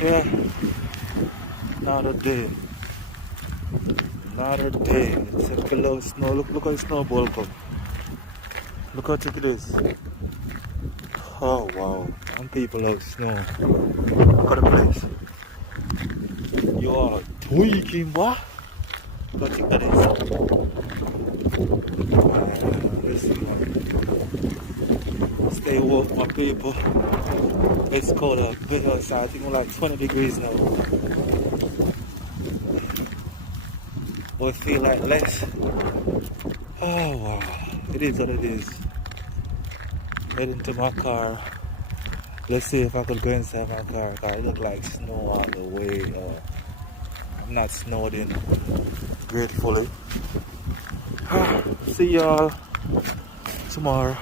Yeah, another day. Another day. It's a below snow. Look how the snow ball come. Look how thick it is. Oh wow. And people love snow. Look at the place. You are tweaking, boy. Look how thick that is. Listen, man. Stay woke, my people. It's cold up. It's I think like 20 degrees now. But it feel like less. Oh wow. It is what it is. Heading to my car. Let's see if I could go inside my car. Cause it look like snow all the way. I'm not snowed in. Gratefully. See y'all tomorrow.